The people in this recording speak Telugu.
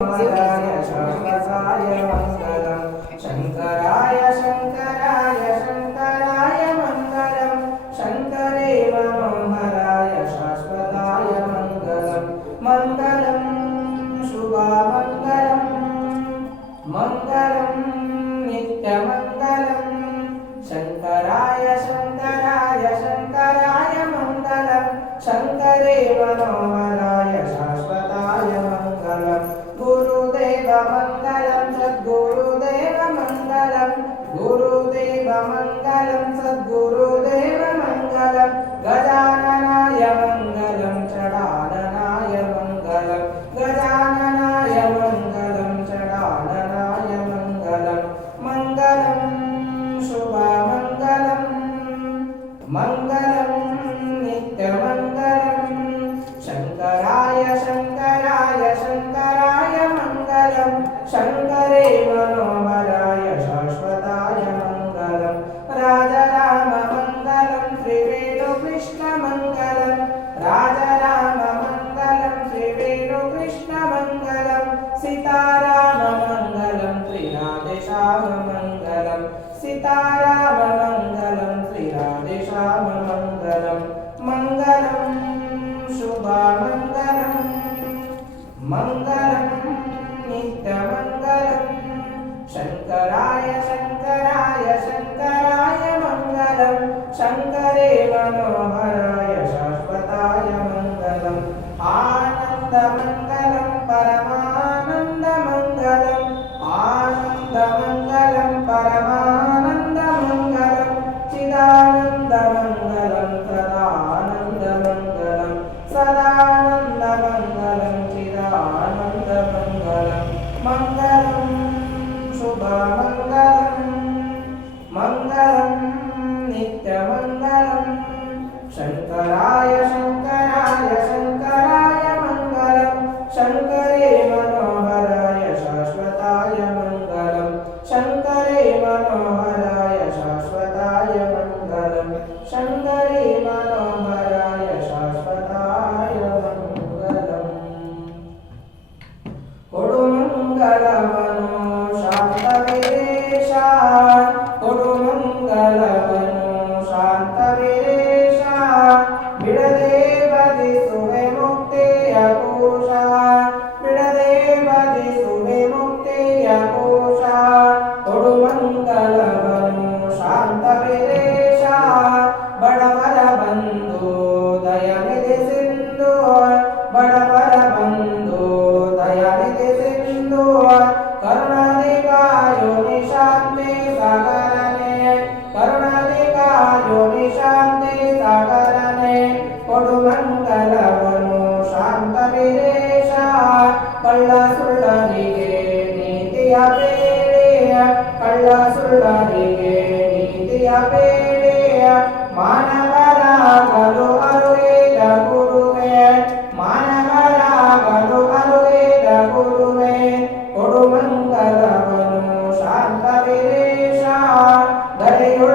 శంకరాయ శాశ్వతాయ గురుదేవ మంగళం సద్గురుదేవ మంగళం గురుదేవ మంగళం సద్గురుదేవ మంగళం గజాననాయ మంగళం చడాననాయ మంగళం గజాననాయ మంగళం చడాననాయ Chacun darei, ma. Anandamangalam பரமானந்தமங்கலம். Anandamangalam பரமானந்தமங்கலம். சிதானந்தமங்கலம் சதானந்தமங்கலம். சதானந்தமங்கலம் சிதானந்தமங்கலம். மங்களம் சுபமங்கலம். மங்களம் நித்தமங்கலம் சங்கராய சங்கராய शङ्करे मनोहराय शाश्वताय मङ्गलं शङ्करे मनोहराय शाश्वताय मङ्गलं शङ्करे मनो ಬಿಡದೆ ಬದಿಸುವೆ ಮುಕ್ತಿಯ ಕೋಶ ತೊಡುಮಂಗಲವನು ಶಾಂತ ಪ್ರದೇಶ. ಬಡವರ ಬಂದು ದಯನಿಧಿ ಸಿಂಧು, ಬಡವರ ಬಂದು ದಯನಿಧಿ ಸಿಂಧು. ಕರುಣನಿಗಾಯು ನಿಶಾಂತಿ ಸಾಗರ ಕಳ್ಳ ಸುಳ್ಳರಿಗೆ ನೀತಿಯ ಬೇಡೆಯ ಕಳ್ಳ ಸುಳ್ಳರಿಗೆ ನೀತಿಯ ಬೇಡೆಯ ಮಾನವರಾಗಲು ಅರುಳಿದ ಗುರುವೇ ಮಾನವರಾಗಲು ಅರುಳಿದ ಗುರುವೇ ಕೊಡುಮಂಗಲವನು ಶಾಂತ ವಿರೇಶ ದರೆಯೊಳು